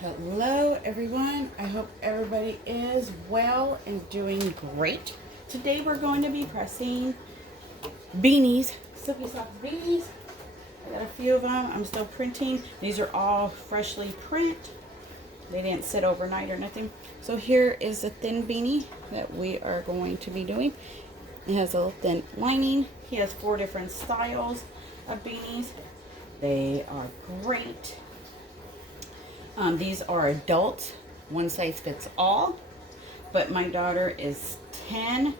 Hello everyone, I hope everybody is well and doing great. Today we're going to be pressing beanies, Silky Soft beanies. I got a few of them, I'm still printing. These are all freshly print. They didn't sit overnight or nothing. So here is the thin beanie that we are going to be doing. It has a thin lining. He has 4 different styles of beanies. They are great. These are adults, one size fits all, but my daughter is 10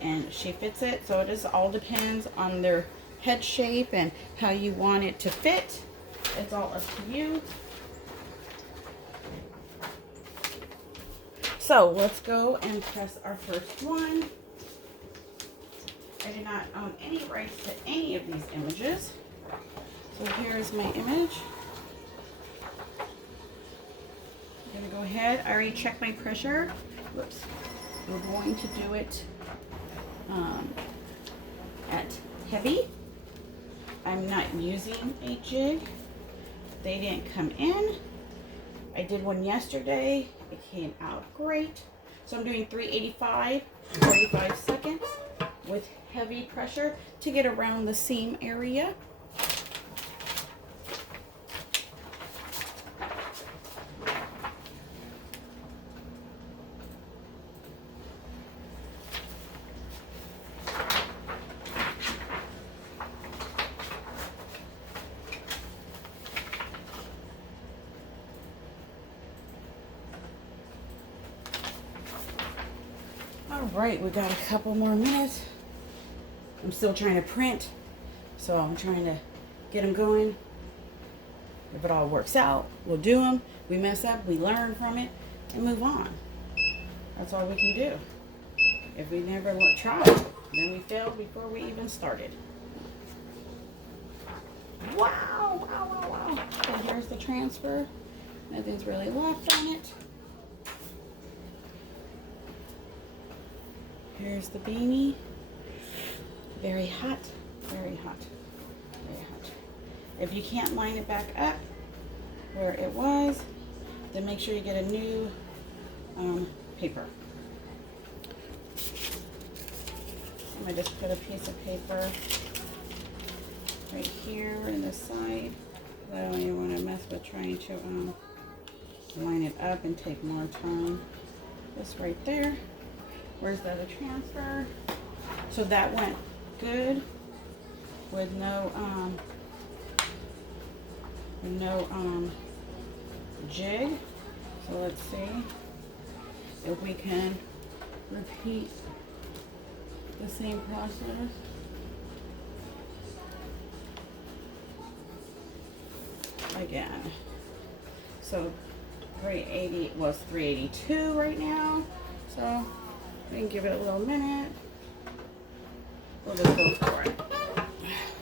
and she fits it, so it just all depends on their head shape and how you want it to fit. It's all up to you. So let's go and press our first one. I do not own any rights to any of these images. So here's my image. I'm gonna go ahead. I already checked my pressure. Whoops. We're going to do it at heavy. I'm not using a jig. They didn't come in. I did one yesterday. It came out great. So I'm doing 385, 45 seconds with heavy pressure to get around the seam area. All right, we got a couple more minutes. I'm still trying to print, so I'm trying to get them going. If it all works out, we'll do them. We mess up, we learn from it, and move on. That's all we can do. If we never try, then we failed before we even started. Wow, wow, wow, wow. Okay, here's the transfer. Nothing's really left on it. Here's the beanie. Very hot, very hot, very hot. If you can't line it back up where it was, then make sure you get a new paper. I'm gonna just put a piece of paper right here in the side. I don't even want to mess with trying to line it up and take more time. This right there. Where's the other transfer? So that went good with no jig. So let's see if we can repeat the same process. Again. So 380 was 382 right now. So we can give it a little minute. We'll just go for it.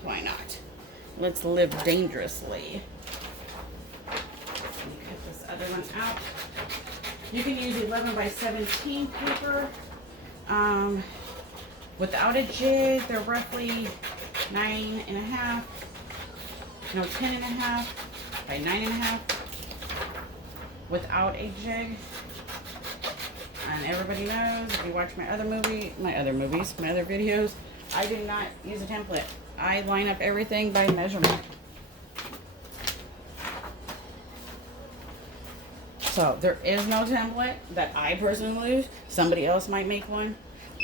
Why not? Let's live dangerously. Cut this other one out. You can use 11 by 17 paper. Without a jig, they're roughly 9.5. No, 10.5 by 9.5. Without a jig. And everybody knows, if you watch my other videos, I do not use a template. I line up everything by measurement. So there is no template that I personally use. Somebody else might make one.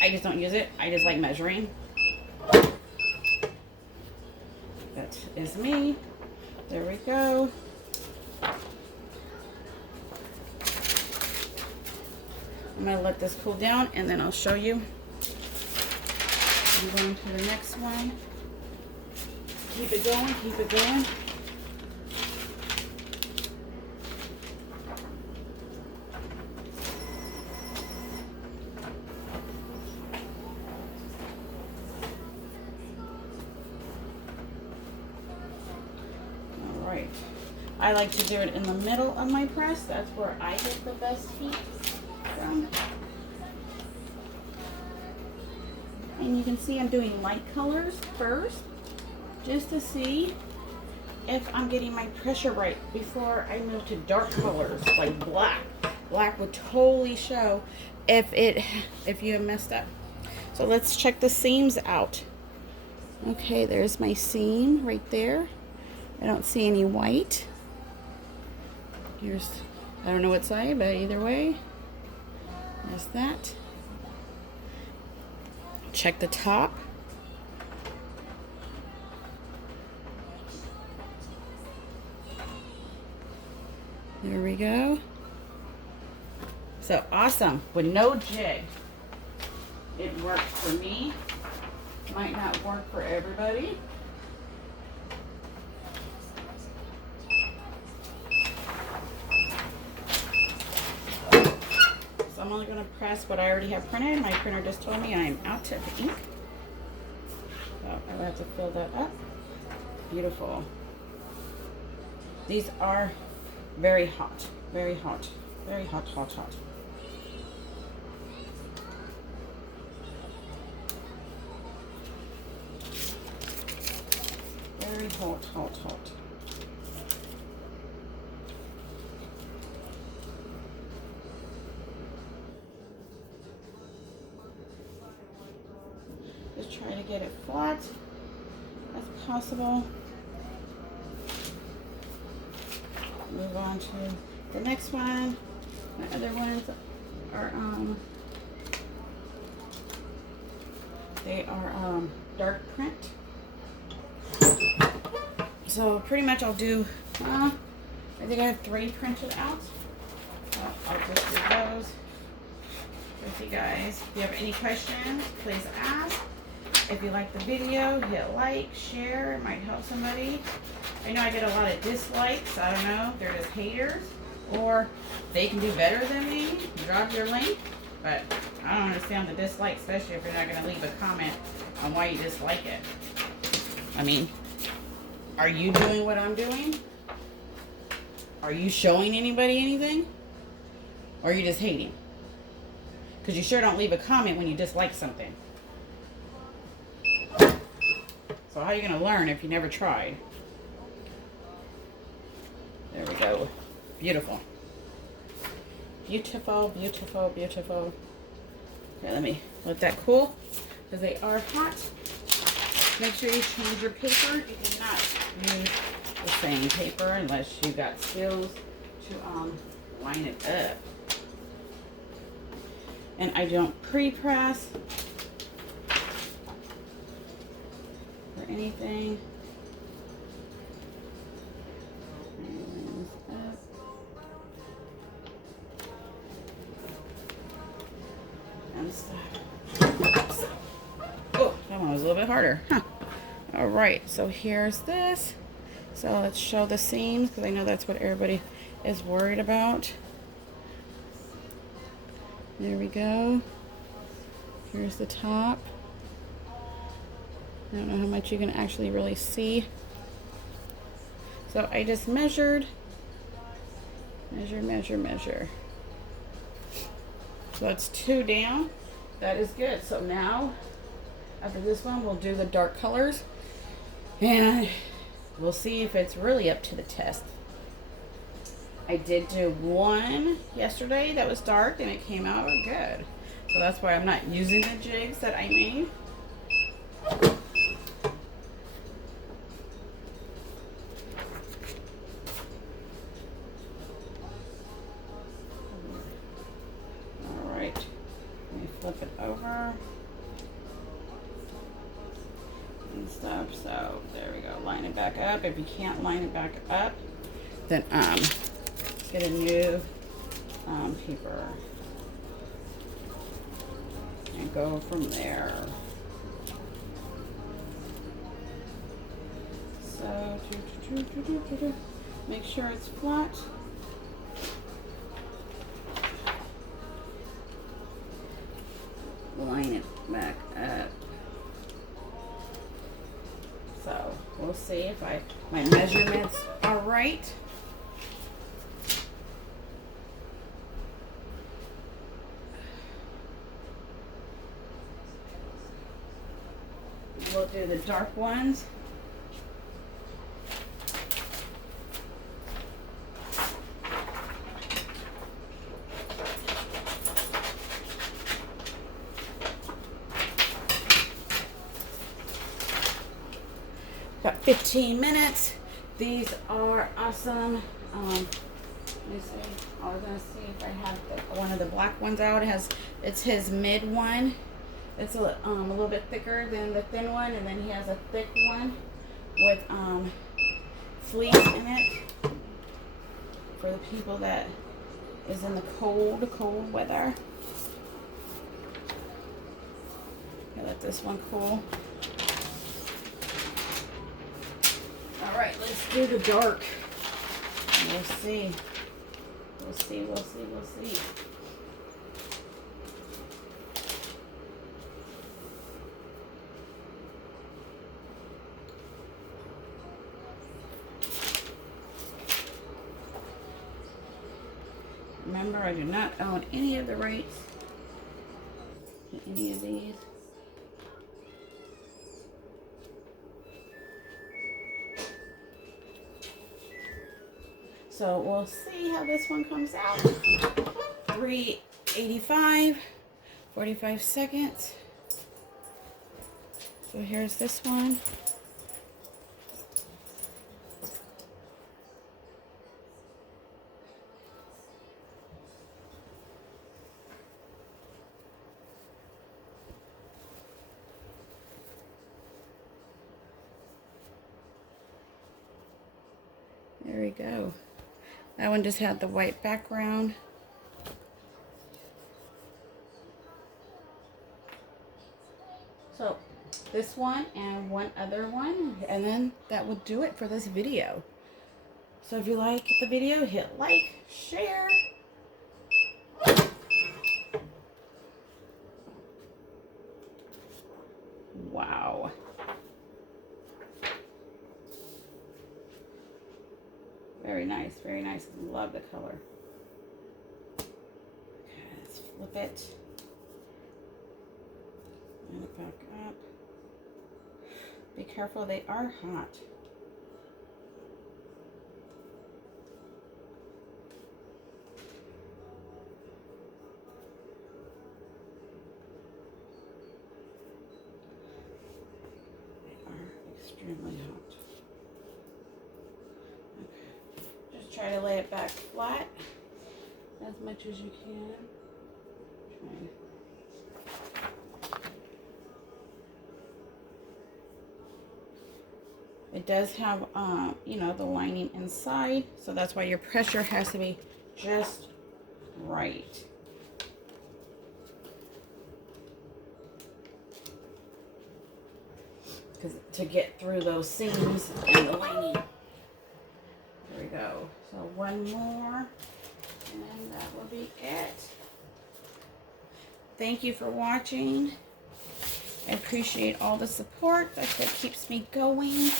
I just don't use it. I just like measuring. That is me. There we go. I'm going to let this cool down and then I'll show you. I'm going to the next one. Keep it going, keep it going. All right. I like to do it in the middle of my press. That's where I get the best heat from. And you can see I'm doing light colors first, just to see if I'm getting my pressure right before I move to dark colors like black. Black would totally show if you have messed up. So let's check the seams out. Okay, there's my seam right there. I don't see any white. Here's, I don't know what side, but either way, there's that. Check the top. There we go. So awesome, with no jig. It worked for me. Might not work for everybody. So I'm only going to press what I already have printed. My printer just told me I'm out of ink. So I will have to fill that up. Beautiful. These are very hot. Very hot. Very hot, hot, hot. Very hot, hot, hot. Just try to get it flat as possible. Move on to the next one. My other ones are they are dark print. So pretty much I'll do, I think I have 3 printed out. So I'll just do those with you guys. If you have any questions, please ask. If you like the video, hit like, share. It might help somebody. I know I get a lot of dislikes. I don't know. They're just haters. Or they can do better than me. Drop your link. But I don't understand the dislike, especially if you're not going to leave a comment on why you dislike it. I mean, are you doing what I'm doing? Are you showing anybody anything? Or are you just hating? Because you sure don't leave a comment when you dislike something. So how are you going to learn if you never tried? There we go. Beautiful. Beautiful, beautiful, beautiful. Okay, let me let that cool because they are hot. Make sure you change your paper. You cannot use the same paper unless you got skills to line it up. And I don't pre-press or anything. Oh, that one was a little bit harder. Huh. All right, so here's this. So let's show the seams because I know that's what everybody is worried about. There we go. Here's the top. I don't know how much you can actually really see. So I just measured. Measure, measure, measure. So that's 2 down. That is good. So now, after this one, we'll do the dark colors. And we'll see if it's really up to the test. I did do one yesterday that was dark and it came out good. So that's why I'm not using the jigs that I made. Flip it over and stuff. So there we go. Line it back up. If you can't line it back up, then get a new paper and go from there. So make sure it's flat. Line it back up. So we'll see if my measurements are right. We'll do the dark ones. 15 minutes. These are awesome. Let me see. I was gonna see if I have one of the black ones out. It's his mid one. It's a little bit thicker than the thin one, and then he has a thick one with fleece in it for the people that is in the cold weather. I let this one cool. All right, let's do the dark. We'll see. We'll see. Remember, I do not own any of the rights to any of these. So we'll see how this one comes out. 385, 45 seconds. So here's this one. There we go. That one just had the white background. So this one and one other one, and then that will do it for this video. So if you like the video, hit like, share. Wow. Very nice, very nice. Love the color. Okay, let's flip it. And it back up. Be careful, they are hot. They are extremely hot. Try to lay it back flat as much as you can. It does have, you know, the lining inside, so that's why your pressure has to be just right. Because to get through those seams and the lining. There we go. So one more, and that will be it. Thank you for watching. I appreciate all the support. That's what keeps me going.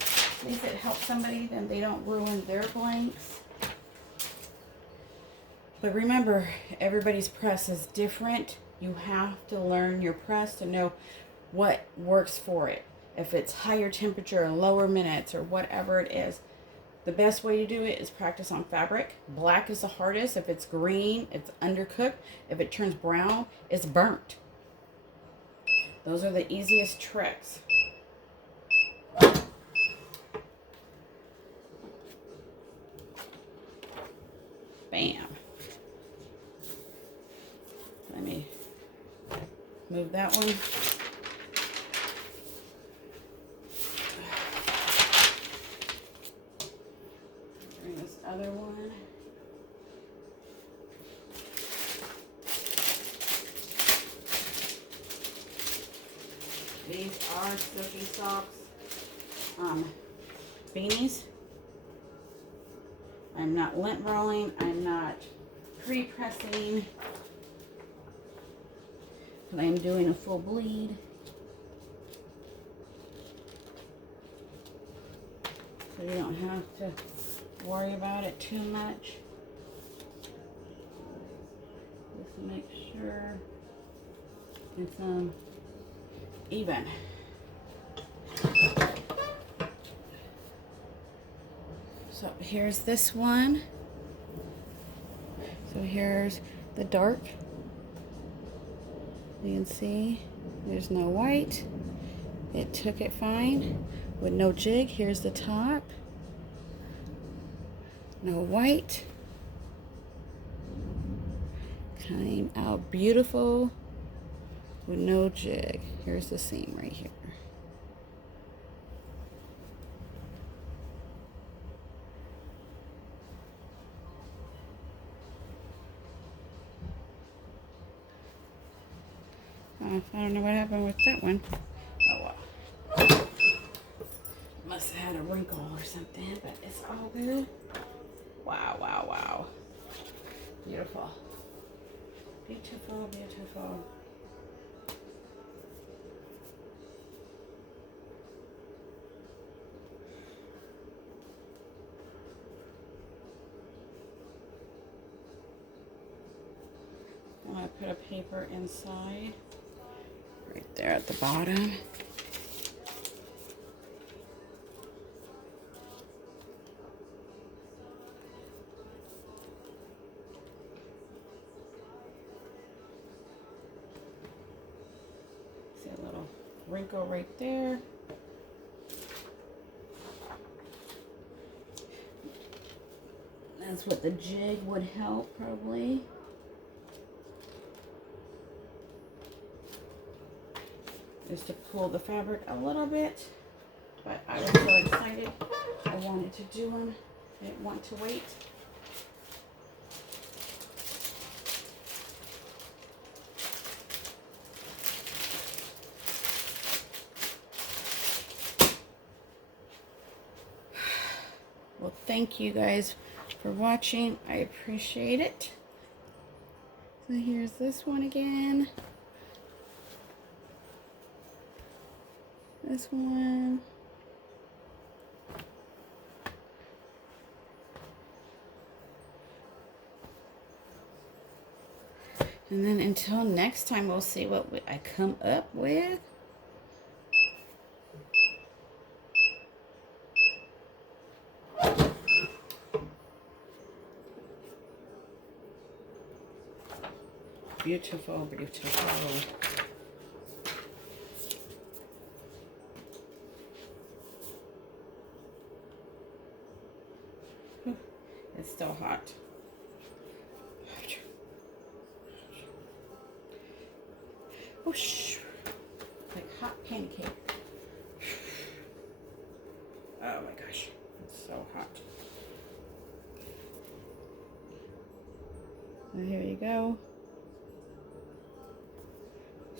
At least it helps somebody, then they don't ruin their blanks. But remember, everybody's press is different. You have to learn your press to know what works for it. If it's higher temperature or lower minutes or whatever it is, the best way to do it is practice on fabric. Black is the hardest. If it's green, it's undercooked. If it turns brown, it's burnt. Those are the easiest tricks. Bam. Let me move that one. Other one. These are Silky socks. Beanies. I'm not lint rolling. I'm not pre-pressing. But I'm doing a full bleed. So you don't have to worry about it too much. Just make sure it's even. So here's this one. So here's the dark. You can see there's no white. It took it fine with no jig. Here's the top. No white. Came out beautiful with no jig. Here's the seam right here. I don't know what happened with that one. Oh well. Must have had a wrinkle or something, but it's all good. Wow, wow, wow. Beautiful. Beautiful, beautiful. I'm going to put a paper inside. Right there at the bottom. See a little wrinkle right there. That's what the jig would help probably. Is to pull the fabric a little bit, but I was so excited. I wanted to do them. I didn't want to wait. Well, thank you guys for watching. I appreciate it. So here's this one again. This one. And then until next time, we'll see what I come up with. Beautiful, beautiful. It's still hot. Whoosh. Like hot pancake. Oh my gosh. It's so hot. And here you go.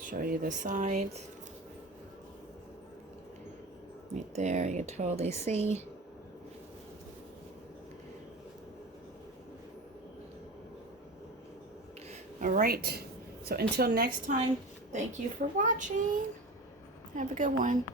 Show you the sides. Right there, you can totally see. All right, so until next time, thank you for watching. Have a good one.